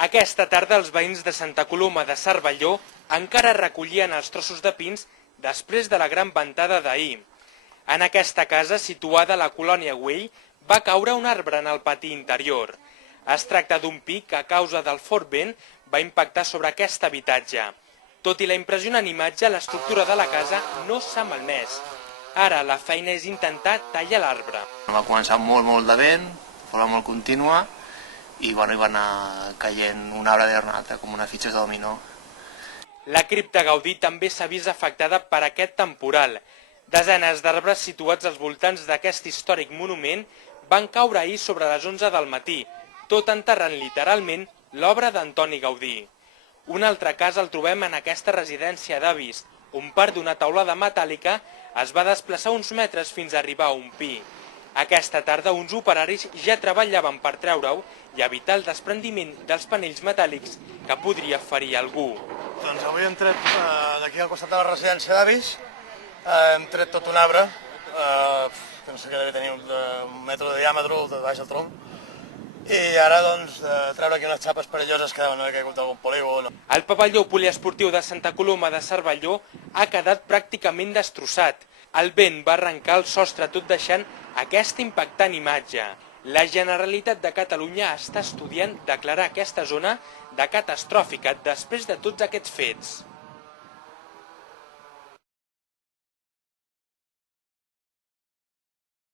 Aquesta tarda els veïns de Santa Coloma de Cervelló encara recollien els trossos de pins després de la gran ventada d'ahir. En aquesta casa, situada a la colònia Güell, va caure un arbre en el pati interior. Es tracta d'un pi que, a causa del fort vent, va impactar sobre aquest habitatge. Tot i la impressionant imatge, l'estructura de la casa no s'ha malmès. Ara la feina és intentar tallar l'arbre. Va començar molt de vent, de forma molt contínua, i va anar caient un arbre darrere un altre, com unes fitxes de dominó. La cripta Gaudí també s'ha vist afectada per aquest temporal. Desenes d'arbres situats als voltants d'aquest històric monument van caure ahir sobre les 11 del matí, tot enterrant literalment l'obra d'Antoni Gaudí. Un altre cas el trobem en aquesta residència d'avis, on part d'una taulada metàl·lica es va desplaçar uns metres fins a arribar a un pi. Aquesta tarda uns operaris ja treballaven per treure-ho i evitar el desprendiment dels panells metàl·lics que podria ferir algú. Doncs avui hem tret d'aquí al costat de la residència d'avis, hem tret tot un arbre, penso que deve tenir un metre de diàmetre de baix al tronc, i ara doncs treure aquí unes xapes perilloses que deuen haver caigut d'algun polígon. El pavelló poliesportiu de Santa Coloma de Cervelló ha quedat pràcticament destrossat. El vent va arrencar el sostre tot deixant aquesta impactant imatge. La Generalitat de Catalunya està estudiant declarar aquesta zona de catastròfica després de tots aquests fets.